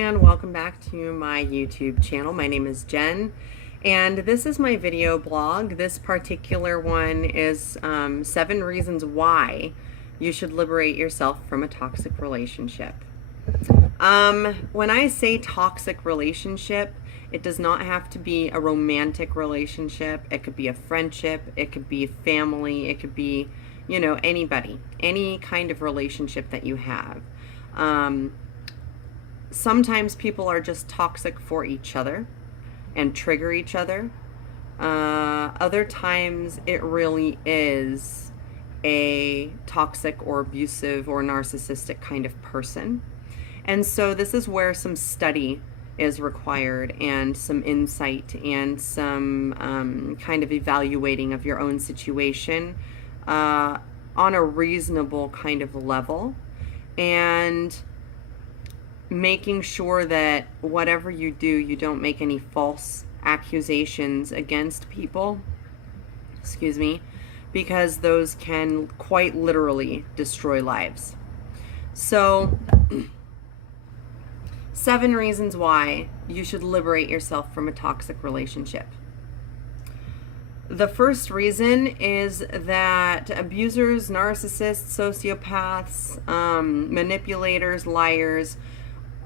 and welcome back to my YouTube channel. My name is Jen and this is my video blog. This particular one is 7 reasons why you should liberate yourself from a toxic relationship. When I say toxic relationship, it does not have to be a romantic relationship. It could be a friendship, it could be family, it could be, anybody, any kind of relationship that you have. Sometimes people are just toxic for each other and trigger each other. Other times it really is a toxic or abusive or narcissistic kind of person. And so this is where some study is required and some insight and some kind of evaluating of your own situation on a reasonable kind of level, and making sure that whatever you do, you don't make any false accusations against people, because those can quite literally destroy lives. So 7 reasons why you should liberate yourself from a toxic relationship. The first reason is that abusers, narcissists, sociopaths, manipulators, liars,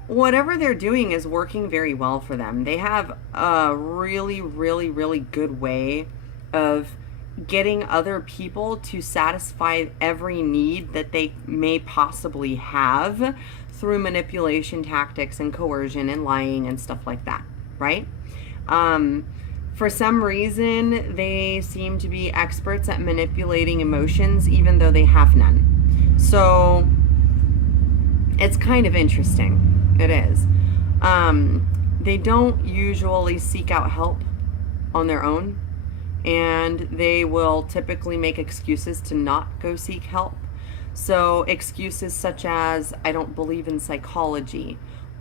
whatever they're doing is working very well for them. They have a really, really, really good way of getting other people to satisfy every need that they may possibly have through manipulation tactics and coercion and lying and stuff like that, right? For some reason, they seem to be experts at manipulating emotions, even though they have none. So it's kind of interesting. It is. They don't usually seek out help on their own, and they will typically make excuses to not go seek help. So excuses such as, I don't believe in psychology,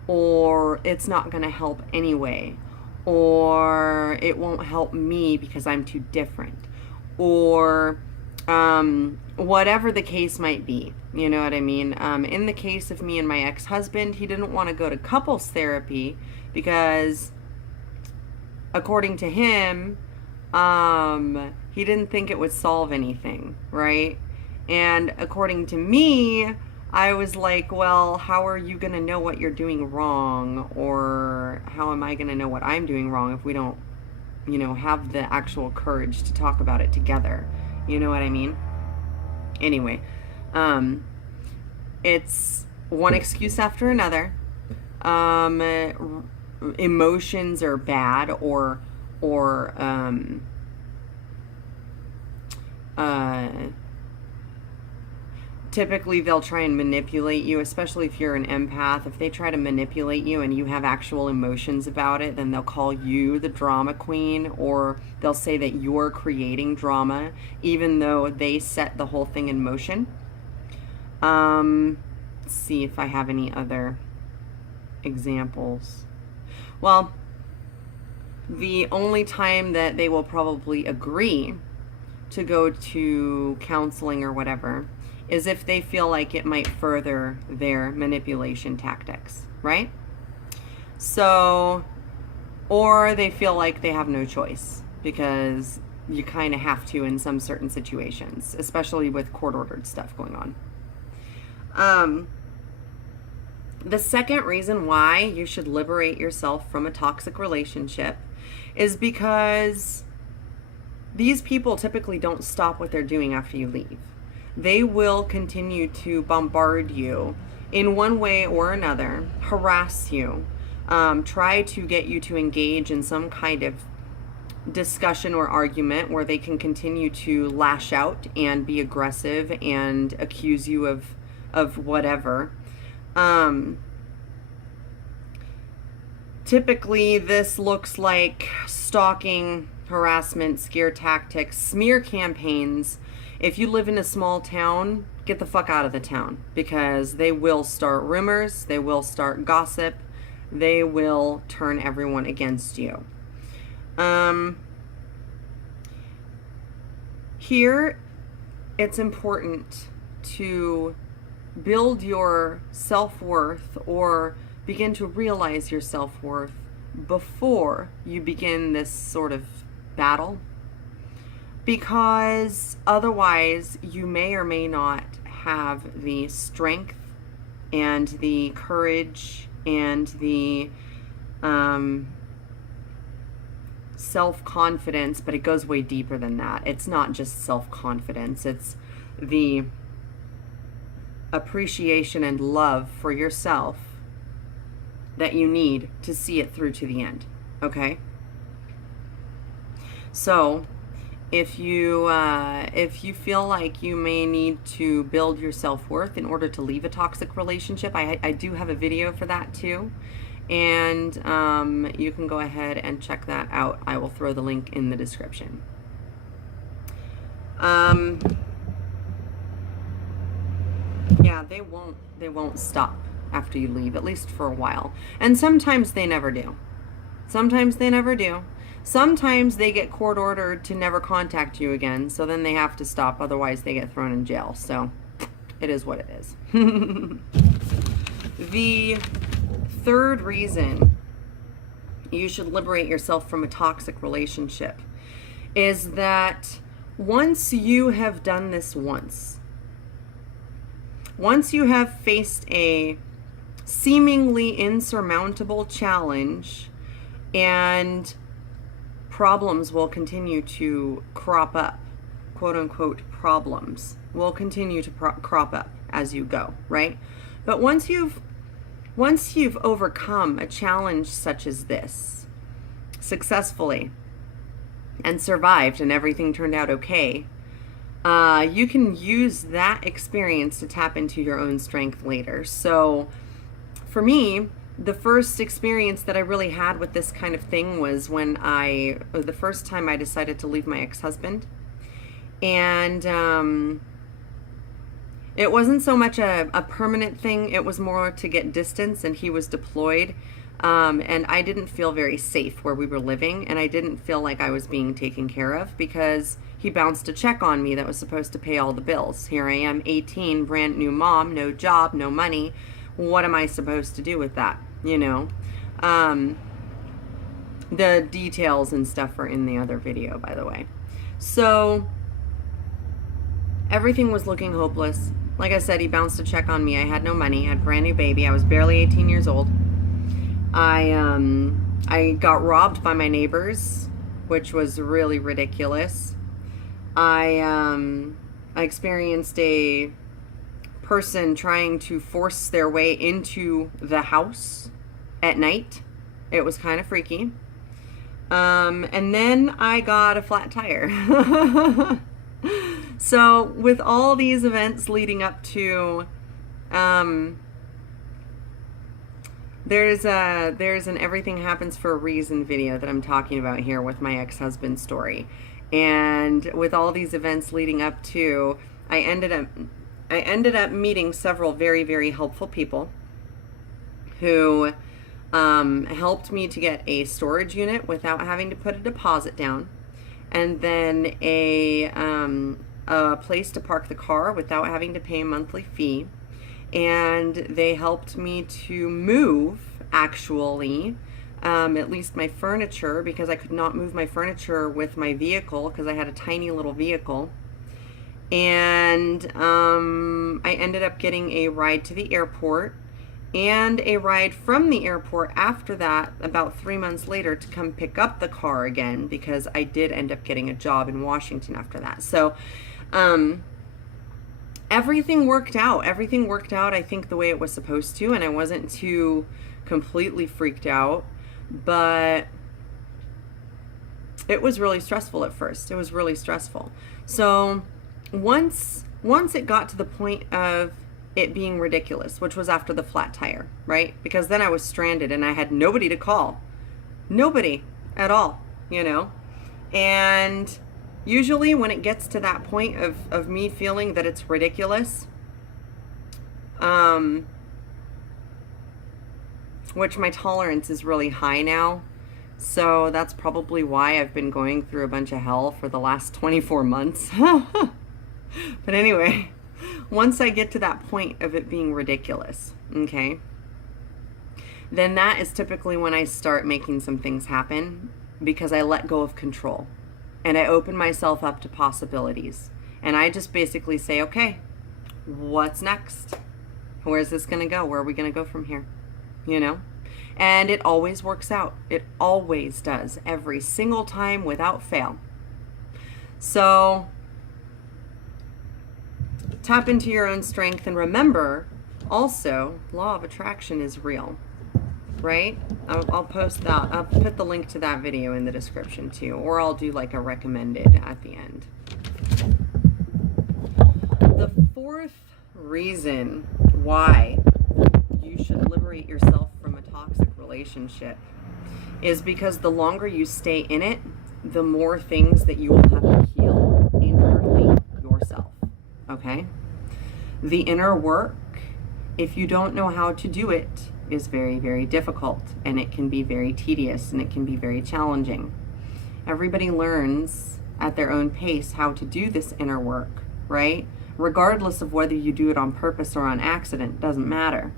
or it's not going to help anyway, or it won't help me because I'm too different, or whatever the case might be. You know what I mean? In the case of me and my ex-husband, he didn't want to go to couples therapy because, according to him, he didn't think it would solve anything, right? And according to me, I was like, well, how are you going to know what you're doing wrong? Or how am I going to know what I'm doing wrong if we don't, have the actual courage to talk about it together? You know what I mean? Anyway, it's one excuse after another. Emotions are bad, or typically they'll try and manipulate you, especially if you're an empath. If they try to manipulate you and you have actual emotions about it, then they'll call you the drama queen, or they'll say that you're creating drama, even though they set the whole thing in motion. Let's see if I have any other examples. Well, the only time that they will probably agree to go to counseling or whatever is if they feel like it might further their manipulation tactics, right? So, or they feel like they have no choice because you kind of have to in some certain situations, especially with court-ordered stuff going on. The second reason why you should liberate yourself from a toxic relationship is because these people typically don't stop what they're doing after you leave. They will continue to bombard you in one way or another, harass you, try to get you to engage in some kind of discussion or argument where they can continue to lash out and be aggressive and accuse you of whatever. Typically, this looks like stalking, harassment, scare tactics, smear campaigns. If you live in a small town, get the fuck out of the town, because they will start rumors, they will start gossip, they will turn everyone against you. Here, it's important to build your self-worth or begin to realize your self-worth before you begin this sort of battle, because otherwise you may or may not have the strength and the courage and the self-confidence, but it goes way deeper than that. It's not just self-confidence, it's the appreciation and love for yourself that you need to see it through to the end. Okay? So if you feel like you may need to build your self-worth in order to leave a toxic relationship, I do have a video for that too, and you can go ahead and check that out. I will throw the link in the description. Yeah, they won't stop after you leave, at least for a while. And sometimes they never do. Sometimes they never do. Sometimes they get court ordered to never contact you again, so then they have to stop, otherwise they get thrown in jail. So it is what it is. The third reason you should liberate yourself from a toxic relationship is that once you have done this once you have faced a seemingly insurmountable challenge, and problems will continue to crop up, quote unquote problems will continue to crop up as you go, right? But once you've overcome a challenge such as this successfully and survived and everything turned out okay, you can use that experience to tap into your own strength later. So for me, the first experience that I really had with this kind of thing was when the first time I decided to leave my ex-husband. And it wasn't so much a permanent thing, it was more to get distance, and he was deployed. And I didn't feel very safe where we were living, and I didn't feel like I was being taken care of because he bounced a check on me that was supposed to pay all the bills. Here I am, 18, brand new mom, no job, no money. What am I supposed to do with that? You know? The details and stuff are in the other video, by the way. So everything was looking hopeless. Like I said, he bounced a check on me. I had no money. I had a brand new baby. I was barely 18 years old. I got robbed by my neighbors, which was really ridiculous. I experienced a person trying to force their way into the house at night. It was kind of freaky. And then I got a flat tire. So with all these events leading up to, there's an Everything Happens for a Reason video that I'm talking about here with my ex-husband's story. And with all these events leading up to, I ended up meeting several very, very helpful people who helped me to get a storage unit without having to put a deposit down, and then a place to park the car without having to pay a monthly fee. And they helped me to move, actually, at least my furniture, because I could not move my furniture with my vehicle because I had a tiny little vehicle. And I ended up getting a ride to the airport and a ride from the airport after that, about 3 months later, to come pick up the car again, because I did end up getting a job in Washington after that. So everything worked out. Everything worked out, I think, the way it was supposed to, and I wasn't too completely freaked out, but it was really stressful at first. It was really stressful. So once it got to the point of it being ridiculous, which was after the flat tire, right? Because then I was stranded and I had nobody to call. Nobody at all, you know? And usually when it gets to that point of me feeling that it's ridiculous, which my tolerance is really high now, so that's probably why I've been going through a bunch of hell for the last 24 months. But anyway, once I get to that point of it being ridiculous, okay, then that is typically when I start making some things happen, because I let go of control and I open myself up to possibilities. And I just basically say, okay, what's next? Where's this going to go? Where are we going to go from here? You know? And it always works out. It always does. Every single time without fail. So tap into your own strength, and remember also, law of attraction is real, right? I'll post that. I'll put the link to that video in the description too, or I'll do like a recommended at the end. The fourth reason why you should liberate yourself from a toxic relationship is because the longer you stay in it, the more things that you will have to heal internally yourself. Okay? The inner work, if you don't know how to do it, is very, very difficult, and it can be very tedious, and it can be very challenging. Everybody learns at their own pace how to do this inner work, right? Regardless of whether you do it on purpose or on accident, doesn't matter.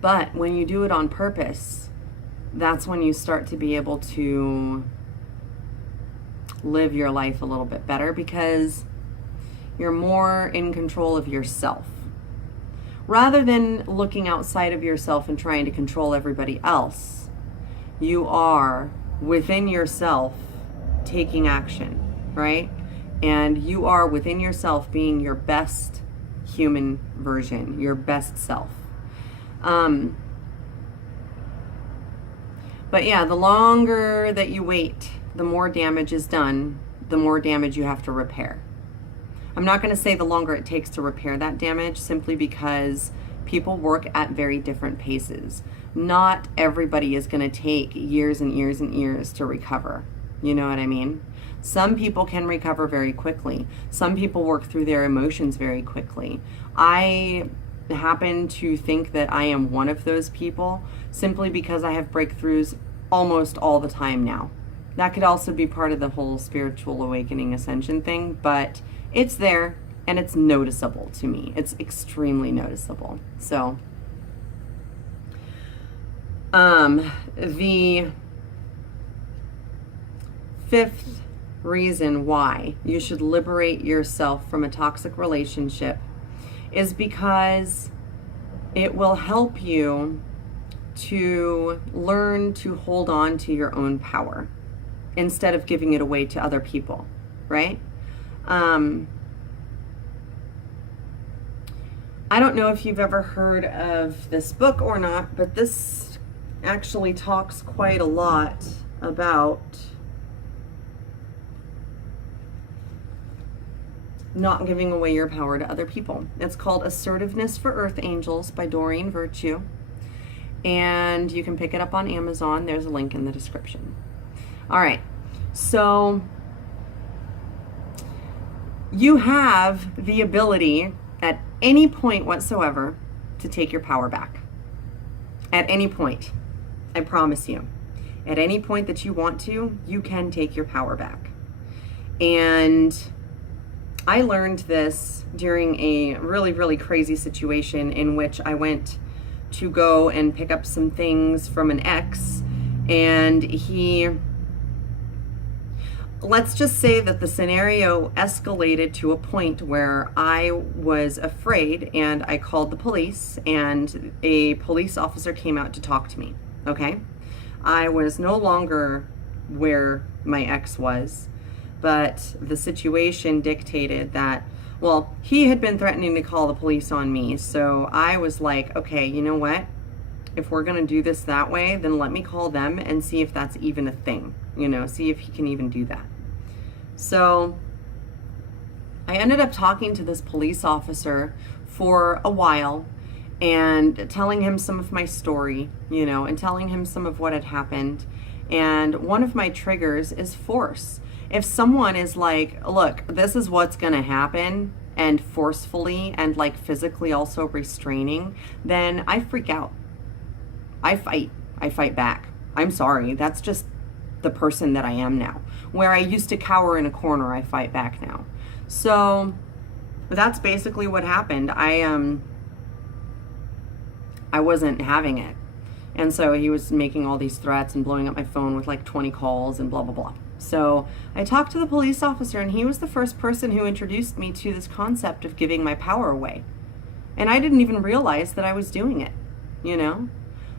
But when you do it on purpose, that's when you start to be able to live your life a little bit better, because you're more in control of yourself. Rather than looking outside of yourself and trying to control everybody else, you are within yourself taking action, right? And you are within yourself being your best human version, your best self. But yeah, the longer that you wait, the more damage is done, the more damage you have to repair. I'm not going to say the longer it takes to repair that damage, simply because people work at very different paces. Not everybody is going to take years and years and years to recover. You know what I mean? Some people can recover very quickly. Some people work through their emotions very quickly. I happen to think that I am one of those people, simply because I have breakthroughs almost all the time now. That could also be part of the whole spiritual awakening ascension thing, but it's there and it's noticeable to me. It's extremely noticeable. So, the fifth reason why you should liberate yourself from a toxic relationship is because it will help you to learn to hold on to your own power instead of giving it away to other people, right? I don't know if you've ever heard of this book or not, but this actually talks quite a lot about not giving away your power to other people. It's called Assertiveness for Earth Angels by Doreen Virtue. And you can pick it up on Amazon. There's a link in the description. All right. So you have the ability at any point whatsoever to take your power back. At any point. I promise you. At any point that you want to, you can take your power back. And I learned this during a really, really crazy situation in which I went to go and pick up some things from an ex, and let's just say that the scenario escalated to a point where I was afraid, and I called the police, and a police officer came out to talk to me, okay? I was no longer where my ex was, but the situation dictated that, well, he had been threatening to call the police on me. So I was like, okay, you know what? If we're going to do this that way, then let me call them and see if that's even a thing, you know, see if he can even do that. So I ended up talking to this police officer for a while and telling him some of my story, you know, and telling him some of what had happened. And one of my triggers is force. If someone is like, look, this is what's going to happen, and forcefully and like physically also restraining, then I freak out. I fight back. I'm sorry. That's just the person that I am now. Where I used to cower in a corner, I fight back now. So that's basically what happened. I I wasn't having it. And so he was making all these threats and blowing up my phone with like 20 calls and blah, blah, blah. So I talked to the police officer, and he was the first person who introduced me to this concept of giving my power away. And I didn't even realize that I was doing it, you know?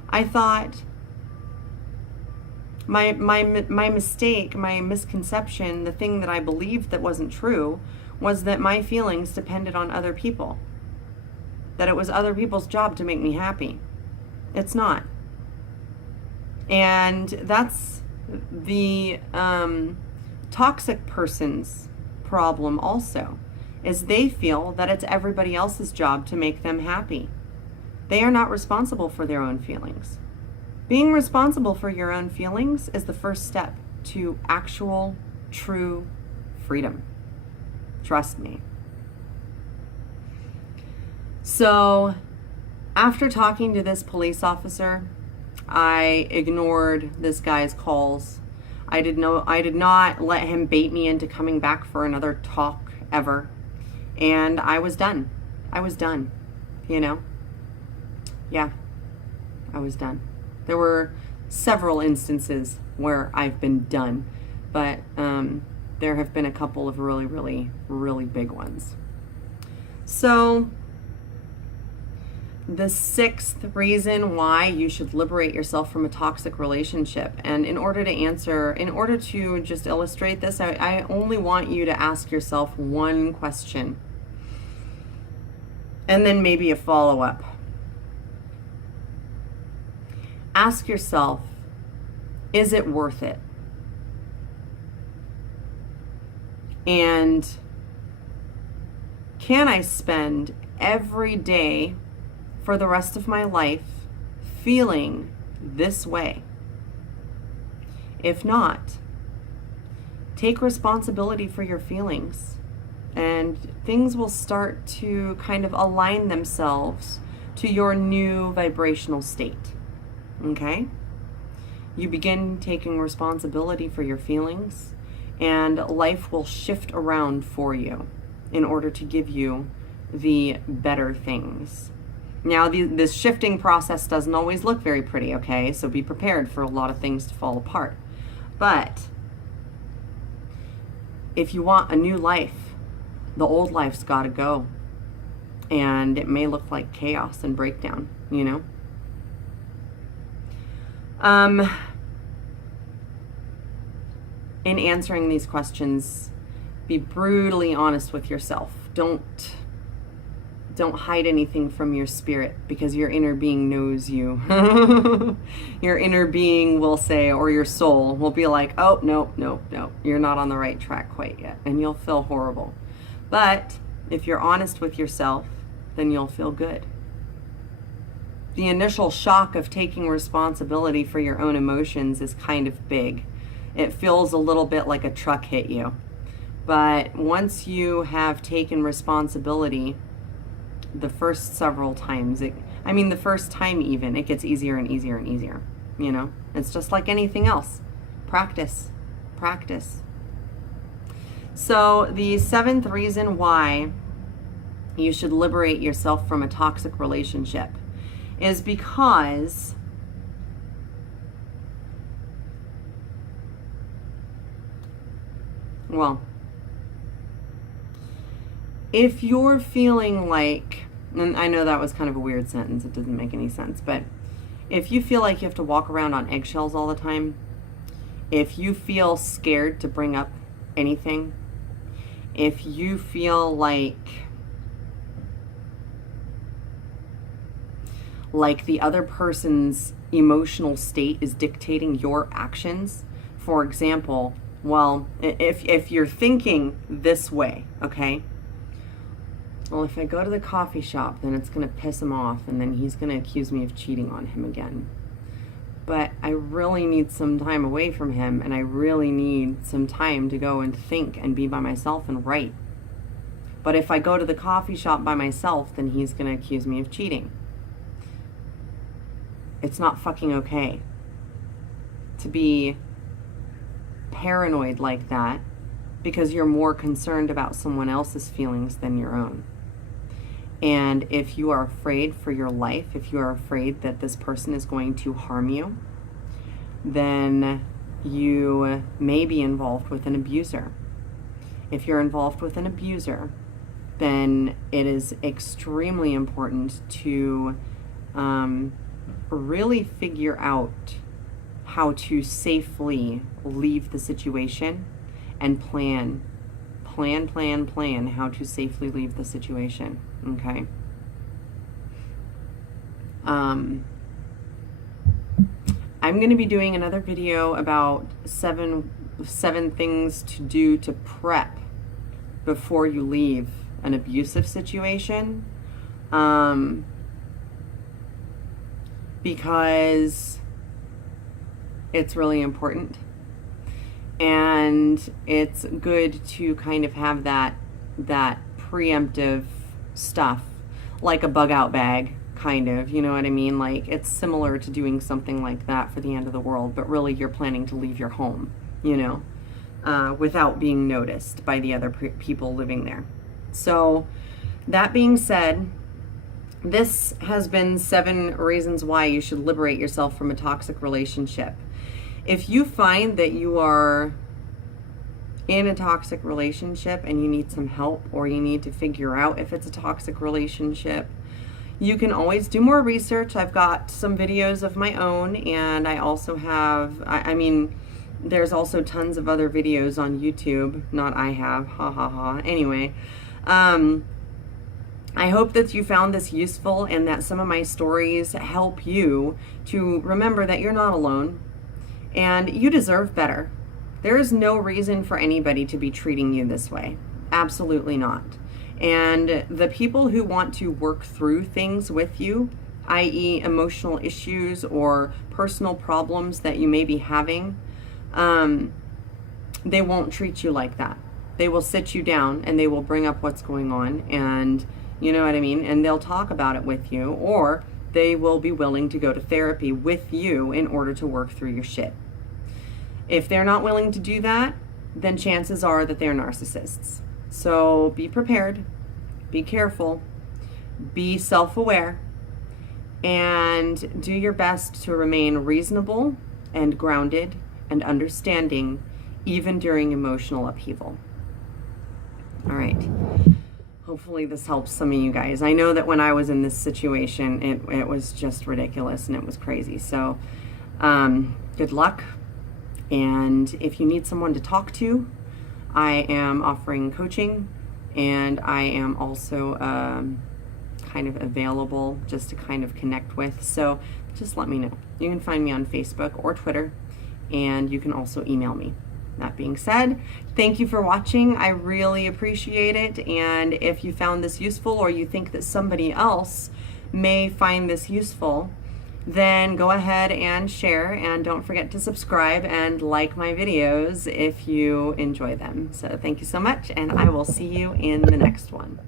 I thought my mistake, my misconception, the thing that I believed that wasn't true was that my feelings depended on other people. That it was other people's job to make me happy. It's not. And that's the toxic person's problem also, is they feel that it's everybody else's job to make them happy. They are not responsible for their own feelings. Being responsible for your own feelings is the first step to actual, true freedom. Trust me. So, after talking to this police officer, I ignored this guy's calls. I did not let him bait me into coming back for another talk ever. And I was done. I was done, you know? Yeah, I was done. There were several instances where I've been done, but there have been a couple of really, really, really big ones. So, the sixth reason why you should liberate yourself from a toxic relationship. And in order to just illustrate this, I only want you to ask yourself one question. And then maybe a follow-up. Ask yourself, is it worth it? And can I spend every day for the rest of my life feeling this way? If not, take responsibility for your feelings, and things will start to kind of align themselves to your new vibrational state. Okay? You begin taking responsibility for your feelings, and life will shift around for you in order to give you the better things. Now, this shifting process doesn't always look very pretty, okay? So be prepared for a lot of things to fall apart. But if you want a new life, the old life's got to go. And it may look like chaos and breakdown, you know? In answering these questions, be brutally honest with yourself. Don't hide anything from your spirit, because your inner being knows you. Your inner being will say, or your soul will be like, oh, no, you're not on the right track quite yet. And you'll feel horrible. But if you're honest with yourself, then you'll feel good. The initial shock of taking responsibility for your own emotions is kind of big. It feels a little bit like a truck hit you. But once you have taken responsibility, the first several times, the first time even, it gets easier and easier and easier, you know? It's just like anything else. Practice. So the seventh reason why you should liberate yourself from a toxic relationship is because if you're feeling like, and I know that was kind of a weird sentence, it doesn't make any sense, but if you feel like you have to walk around on eggshells all the time, if you feel scared to bring up anything, if you feel like the other person's emotional state is dictating your actions, for example, if you're thinking this way, okay, well, if I go to the coffee shop, then it's going to piss him off, and then he's going to accuse me of cheating on him again. But I really need some time away from him, and I really need some time to go and think and be by myself and write. But if I go to the coffee shop by myself, then he's going to accuse me of cheating. It's not fucking okay to be paranoid like that because you're more concerned about someone else's feelings than your own. And if you are afraid for your life, if you are afraid that this person is going to harm you, then you may be involved with an abuser. If you're involved with an abuser, then it is extremely important to really figure out how to safely leave the situation and plan how to safely leave the situation. Okay. I'm going to be doing another video about seven things to do to prep before you leave an abusive situation, because it's really important, and it's good to kind of have that preemptive stuff, like a bug out bag, kind of, you know what I mean? Like, it's similar to doing something like that for the end of the world, but really you're planning to leave your home, you know, without being noticed by the other people living there. So that being said, this has been 7 reasons why you should liberate yourself from a toxic relationship. If you find that you are in a toxic relationship and you need some help, or you need to figure out if it's a toxic relationship, you can always do more research. I've got some videos of my own, and I also have, I mean, there's also tons of other videos on YouTube. Not I have, ha ha ha. Anyway, I hope that you found this useful and that some of my stories help you to remember that you're not alone and you deserve better. There is no reason for anybody to be treating you this way. Absolutely not. And the people who want to work through things with you, i.e. emotional issues or personal problems that you may be having, they won't treat you like that. They will sit you down and they will bring up what's going on, and you know what I mean? And they'll talk about it with you, or they will be willing to go to therapy with you in order to work through your shit. If they're not willing to do that, then chances are that they're narcissists. So be prepared, be careful, be self-aware, and do your best to remain reasonable and grounded and understanding, even during emotional upheaval. All right. Hopefully this helps some of you guys. I know that when I was in this situation, it was just ridiculous and it was crazy. So good luck. And if you need someone to talk to, I am offering coaching, and I am also kind of available just to kind of connect with. So just let me know. You can find me on Facebook or Twitter, and you can also email me. That being said, thank you for watching. I really appreciate it. And if you found this useful, or you think that somebody else may find this useful, then go ahead and share, and don't forget to subscribe and like my videos if you enjoy them. So thank you so much, and I will see you in the next one.